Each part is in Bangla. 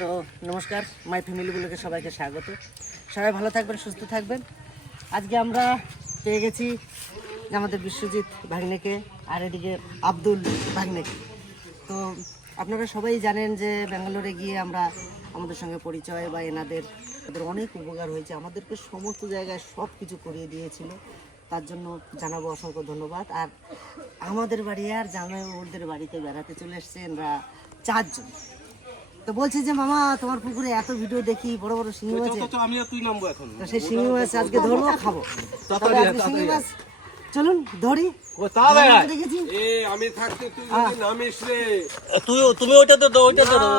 তো নমস্কার, মাই ফ্যামিলি ব্লগে সবাইকে স্বাগত। সবাই ভালো থাকবেন, সুস্থ থাকবেন। আজকে আমরা পেয়ে গেছি আমাদের বিশ্বজিৎ ভাগ্নেকে আর এদিকে আব্দুল ভাগ্নেকে। তো আপনারা সবাই জানেন যে ব্যাঙ্গালোরে গিয়ে আমরা আমাদের সঙ্গে পরিচয় বা এনাদের অনেক উপকার হয়েছে, আমাদেরকে সমস্ত জায়গায় সব কিছু করিয়ে দিয়েছিল, তার জন্য জানাবো অসংখ্য ধন্যবাদ। আর আমাদের বাড়ি আর জামাই ওদের বাড়িতে বেড়াতে চলে এসছে এরা 4 জন। তো বলছি যে মামা তোমার পুকুরে এত ভিডিও দেখি, বড় বড় শিঙি মাছ, আমি আর তুই নামবো এখন। তো সেই শিঙি মাছ আজকে ধরবো, খাবো। শিঙি মাছ চলুন ধরি। দেখেছি আমি থাকতে তুই যদি নামিস রে, তুমি ওইটাতে দাও, ওইটাতে দাও,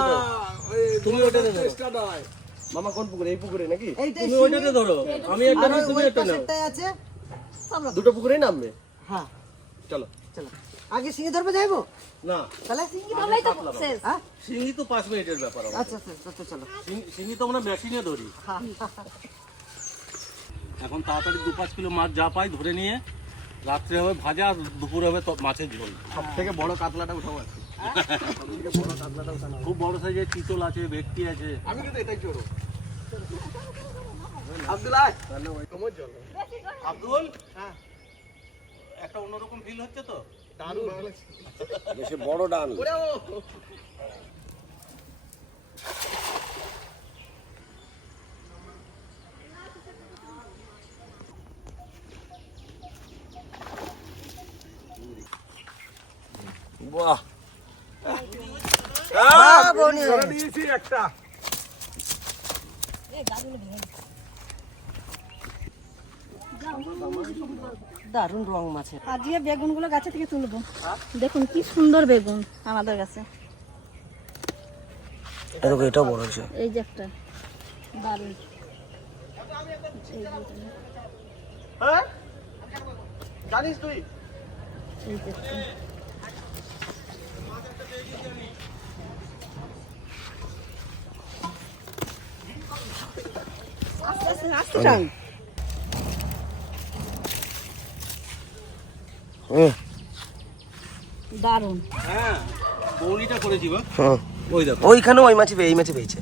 তুমি ওটাতে চেষ্টা নয়। মামা কোন পুকুরে? এই পুকুরে নাকি? তুমি ওইটাতে ধরো, আমি একটা নিই, তুমি একটা নাও। আছে দুটো পুকুরেই নামবে। হ্যাঁ চলো চলো, আগে শিঙি ধরবে যাইবো না, তাহলে হ্যাঁ? শিঙি তো 5 মিনিটের ব্যাপার। আচ্ছা আচ্ছা চলো। শিঙি তো আমরা মেশিনে ধরি। এখন তাড়াতাড়ি 2-5 কিলো মাছ যা পাই ধরে নিয়ে রাত্রে হবে ভাজা, আর দুপুরে হবে মাছের ঝোল। সব থেকে বড় কাতলাটা উঠাবো আছে। খুব বড় সাইজের চিতল আছে, ভেটকি আছে। আমি কিন্তু এটাই চড়ো। আব্দুল আয় তোমার জল। আব্দুল, হ্যাঁ, একটা অন্যরকম ফিল হচ্ছে তো। দারুণ বেশি বড় ডাল। বাহ, দিয়েছি একটা। দারুণ রং মাছের। আজকে বেগুনগুলো গাছে থেকে তুলবো। দেখুন কি সুন্দর বেগুন আমাদের কাছে। এটাও বড় আছে। এই যে একটা দারুণ। হ্যাঁ জানিস তুই? এই যে একটা। আস্তে টান। দারুণ। হ্যাঁ, বৌনিটা করেছি বা। ওই দেখো, ওইখানে ওই মাছ এই মাছ পেয়েছে।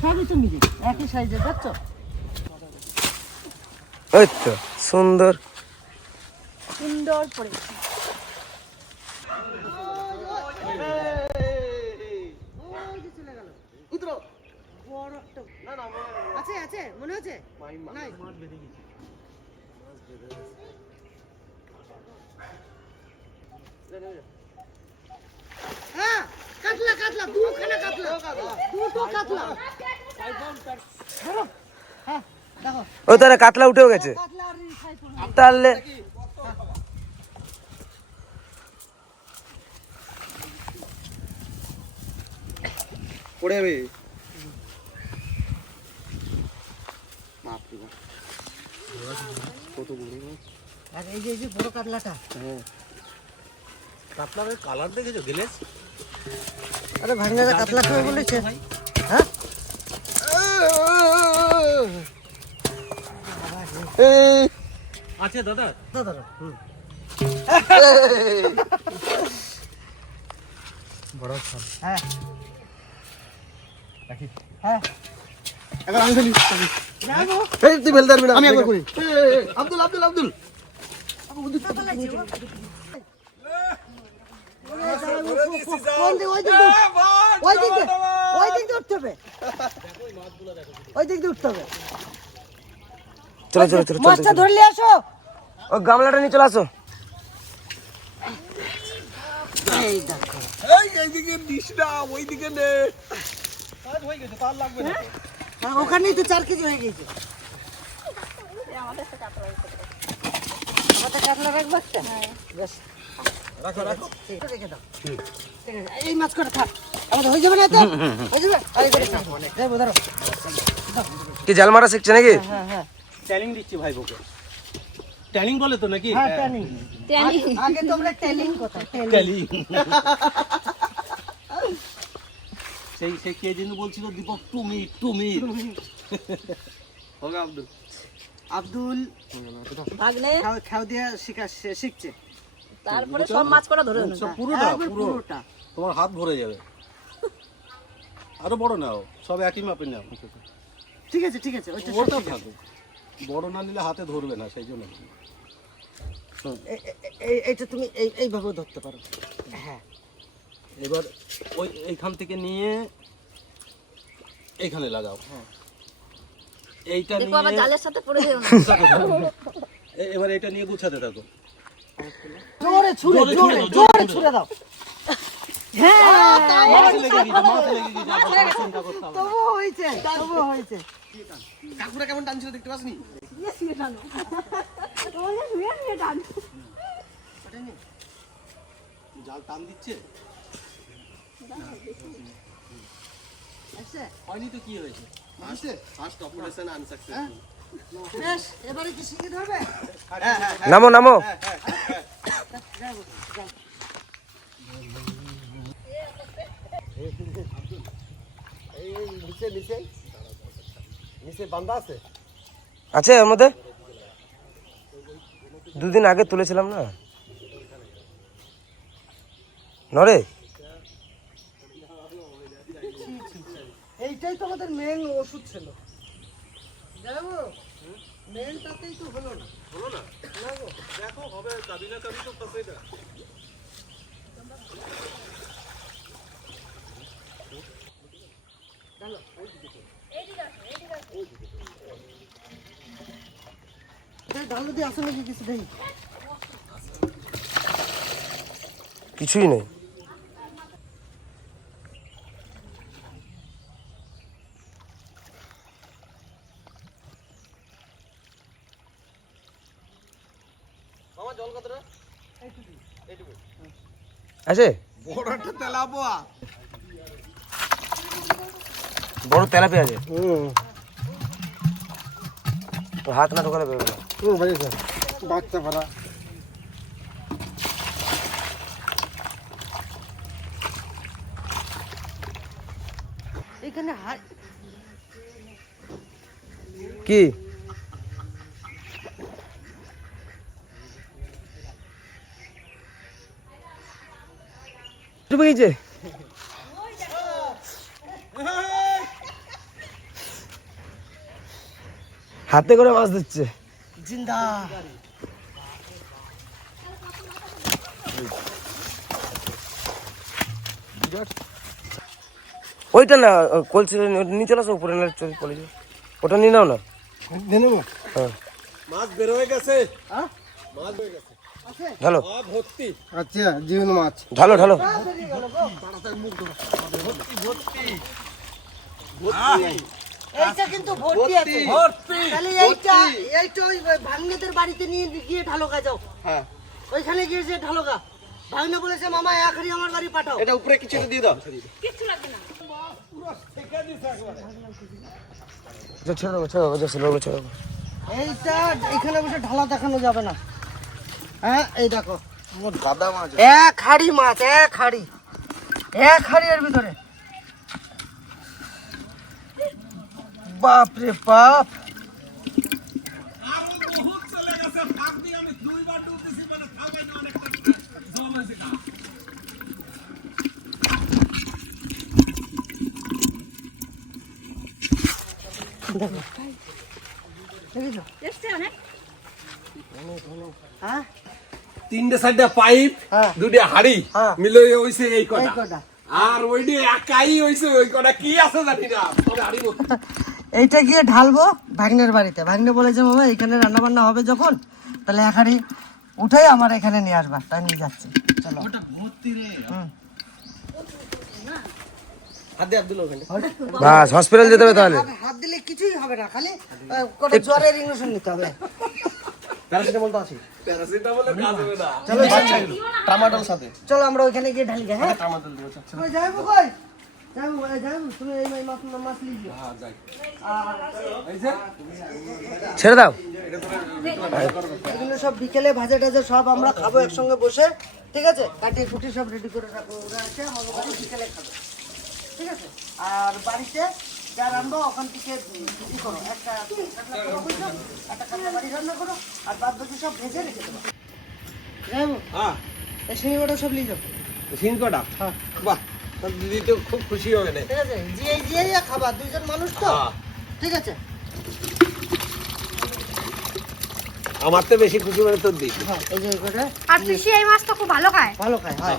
সবই তো মিলে একই সাইজের, দেখছো? ওই তো সুন্দর সুন্দর পড়েছে। আছে আছে মনে হচ্ছে নাই। হ্যাঁ কাতলা কাতলা, দুখানা কাতলা, দুটো কাতলা। হ্যাঁ দেখো, ও তারা কাতলা উঠেও গেছে কাতলা আর এই সাইজ করো। তাহলে পড়ে যাবে। আর এই যে বড় কাতলাটা, কাতলার কালার দেখেছো? গেলেস আরে ভাগ্নেরা কাতলা খাবে বলেছে। হ্যাঁ আছে দাদা। দাদা বড় খান। হ্যাঁ রাখি। হ্যাঁ এখন আমি ফেলি। যাবো। এই তুই ফেলতে পারবি না, আমি একবার করি। আব্দুল আব্দুল আব্দুল ওই দিক দিয়ে উঠতে হবে, ওই দিক দিয়ে উঠতে হবে। চলো চলো চলো মাছটা ধরলে আসো। ও গামলাটা নিয়ে চলে আসো। এই দেখো, এইদিকে দিস না, ওইদিকে নে। ওখানেই তো 4 কেজি হয়ে গেছে। আমাদের কাতলা রাখবো একটা। বেশ রাখো রাখো। ঠিক আছে, রেখে দাও। ঠিক আছে, এই মাছ কটা থাক, আমাদের হয়ে যাবে না তো? হয়ে যাবে। আরে করে যাবো, ধরো। কি জাল মারা শিখছে নাকি? হ্যাঁ হ্যাঁ ট্যালিং দিচ্ছি ভাই বকে। ট্যালিং বলে তো নাকি? হ্যাঁ ট্যালিং। আগে তোমরা ট্যালিং কোথায়? ট্যালিং। সেই কে যেন বলছিল দীপক, তুমি হোক আব্দুল। আব্দুল ভাগ্নে খাও দিয়া শিখছে। তারপরে সব মাছ করা ধরে সব পুরোটা পুরোটা তোমার হাত ভরে যাবে। আরো বড় নাও, সব একই মাপের নাও। ঠিক আছে ঠিক আছে, ওইটা ওটা থাকুক, বড় না নিলে হাতে ধরবে না, সেই জন্য। এইটা তুমি এইভাবেও ধরতে পারো। হ্যাঁ, এবার ওই এইখান থেকে নিয়ে এইখানে লাগাও। এইটা দেখো আবার নিয়ে জালের সাথে পড়ে যেও না। গুছাতে থাকো। এবার এটা নিয়ে গুছাতে থাকো। জোরে ছুড়ে ছুড়ে দাও। মাছ লেগে গেছে, মাছ লেগে গেছে, আবার চিন্তা করতে হবে না। তবুও হয়েছে। কাকুরা কেমন টানছিল দেখতে পাসনি? জাল টান দিচ্ছে, আচ্ছা, হয়নি তো কি হয়েছে? First operation unsuccessful. বেশ, এবারে কি শিখে ধরবে? নামো নামো। নিচে বান্দা আছে? আছে ওর মধ্যে, দুদিন আগে তুলেছিলাম না। নরে এইটাই তো আমাদের মেন ওষুধ ছিল, জানো? মেনটাতেই তো হলো না। দেখো হবে, কাবি না কাবি তো ফসে না। ঢালু দিয়ে আসলে কি কিছু দেই? কিছুই নেই। আছে বড় একটা তেলাপোয়া। বড় তেলাপিয়া আছে। তো হাত না ঢোকালে বেরোবে না। বাচ্চা ভরা। এখানে কি ডুবে গেছে? হাতে করে মাছ দিচ্ছে। জিন্দা। ওইটা না, কলসি নিয়ে চলে আসো উপরে, কলেজে ওটা নিয়ে নাও না। হ্যাঁ, মাছ বের হয়ে গেছে। হ্যাঁ? মাছ হয়ে গেছে। ঢালো ভর্তি। আচ্ছা, জীবন মাছ। ঢালো ঢালো। এইটা কিন্তু ভর্তি আছে। তাহলে এইটা ওই ভাগ্নেদের বাড়িতে নিয়ে গিয়ে ঢালোকা যাও। হ্যাঁ, ওইখানে গিয়ে যে ঢালোকা, ভাগ্নে বলেছে মামা এক হাড়ি আমার বাড়ি পাঠাও। এটা উপরে কিছু দিয়ে দাও। ছেড়ে দেবো ছেড়ে দেবো, ছেড়ে দেবো ছেড়ে দেবো। এইটা এখানে বসে ঢালা দেখানো যাবে না। হ্যাঁ, এই দেখো দাদা মাছ। এক হাড়ি মাছ, এক হাড়ি এর ভিতরে। বাপ রে বাপ। হ্যাঁ, তিনটে সাইডে পাইপ, হ্যাঁ। দুটো হাড়ি হ্যাঁ। মিলে হইছে এই এই কটা। কটা। আর ওইডি একাই হইছে ওই কটা, কি আছে জানি না। তবে হাড়ি ভর্তি। এইটা গিয়ে ঢালবো ভাগ্নের বাড়িতে। ভাগ্নে বলেছে মামা এখানে রান্না বান্না হবে যখন, তাহলে এক হাড়ি উঠে আমার এখানে নিয়ে আসবা। তাই নিয়ে যাচ্ছি, চলো। হাত দে আব্দুল ওখানে। বাস হসপিটাল যেতে হবে তাহলে। হাত দিলে কিছুই হবে না, খালি কোনো জ্বরের ইঞ্জেকশন নিতে হবে। প্যারাসিটামল তো আছে। প্যারাসিটামলে কাজ হবে না। চলো টমেটোর সাথে। চলো আমরা ওইখানে গিয়ে ঢালি গে। হ্যাঁ, টমেটো দিব। কই যাইবো কই? যাইবো তুমি এই মাছ লিখো। হ্যাঁ, যাই। আর এই যে ছেড়ে দাও। এগুলো সব বিকেলে ভাজা টাজা সব আমরা খাবো একসঙ্গে বসে, ঠিক আছে? কাটিয়ে কুটি সব রেডি করে রাখো, ওরা আছে আমাদের বাড়ি বিকেলে খাবো, ঠিক আছে? আর বাড়িতে যা রান্না ওখান থেকে ই করো, একটা কাঁচা বাড়ি রান্না করো, আর বাদ বাকি সব ভেজে রেখে দেবো। যাইবো হ্যাঁ, এই শিঙি বড়া সব নিয়ে যাবো। সিন কটা? হ্যাঁ। বাহ, তাহলে দিদি তো খুব খুশি হবে না। ঠিক আছে, জিয়ে খাবার, দুইজন মানুষ তো। ঠিক আছে, আমার তো বেশি খুশি মানে তোর দিদি। হ্যাঁ, এই যে করে আর পিসি এই মাছটা খুব ভালো খায়। ভালো খায়, হয়।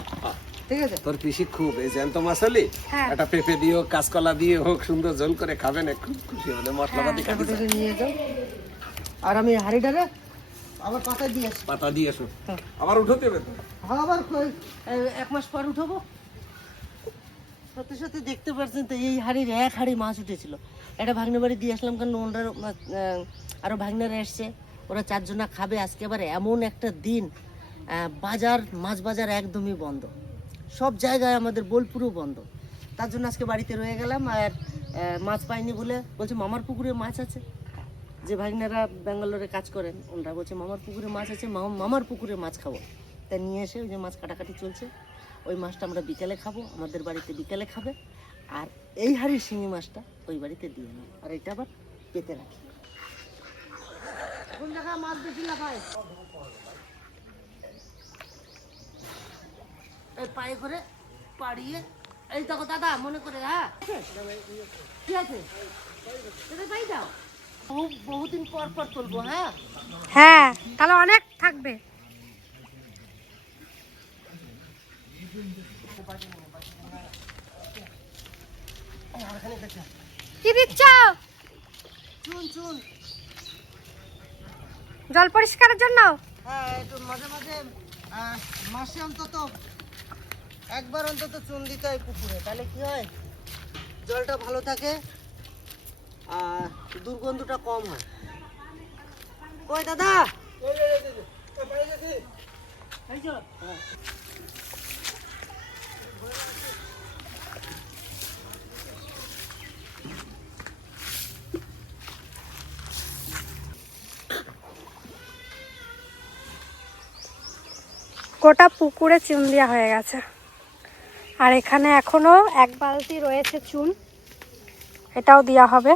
ঠিক আছে, তোর পিসি খুব এই জ্যান্ত মাছ হলে হ্যাঁ। একটা পেঁপে দিয়ে হোক, কাঁচকলা দিয়ে হোক, সুন্দর ঝোল করে খাবে না, খুব খুশি হবে, মশলাপাতি খাবে। টাকাটাকে নিয়ে যাও। আর আমি হাড়িটারে আবার পাতায় দিয়ে আসি। পাতা দিয়ে এসো, হ্যাঁ। আবার উঠোতে হবে তো। আবার 1 মাস পর উঠাবো। সত্যি সত্যি দেখতে পাচ্ছেন তো, এই হাড়ির 1 হাড়ি মাছ উঠেছিল। এটা ভাগ্নে বাড়ি দিয়ে আসলাম, কারণ ওনার আরো ভাগ্নেরা এসছে, ওরা 4 জনা খাবে। আজকে আবার এমন একটা দিন, বাজার, মাছ বাজার একদমই বন্ধ, সব জায়গায় আমাদের বোলপুরও বন্ধ। তার জন্য আজকে বাড়িতে রয়ে গেলাম। আর মাছ পাইনি বলে বলছে মামার পুকুরে মাছ আছে। যে ভাগ্নেরা ব্যাঙ্গালোরে কাজ করেন, ওনারা বলছে মামার পুকুরে মাছ আছে, মামার পুকুরে মাছ খাবো। তাই নিয়ে এসে ওই যে মাছ কাটাকাটি চলছে, ওই মাছটা আমরা বিকেলে খাবো, আমাদের বাড়িতে বিকেলে খাবে। আর এই হাড়ির শিঙি মাছটা ওই বাড়িতে দিয়ে নেব, আর এটা আবার পেতে রাখি। কোন জায়গায় মাছ বেশি না ভাই? এই পায়ে করে পাড়িয়ে, এই দেখো দাদা, মনে করে। হ্যাঁ, ঠিক আছে, এটা পাই দাও। বহুদিন পর পর তুলবো। হ্যাঁ, হ্যাঁ, তাহলে অনেক থাকবে। কি দিচ্ছ? চুন চুন। জল পরিষ্কারের জন্য? হ্যাঁ, একটু মাঝে মাঝে মাসে অন্তত একবার অন্তত চুন দিতে হয় পুকুরে, তাহলে কি হয়, জলটা ভালো থাকে আর দুর্গন্ধটা কম হয়। কই দাদা? এই যে, হ্যাঁ। গোটা পুকুরে চুন দেওয়া হয়ে গেছে, আর এখানে এখনো 1 বালতি রয়েছে চুন, এটাও দেওয়া হবে।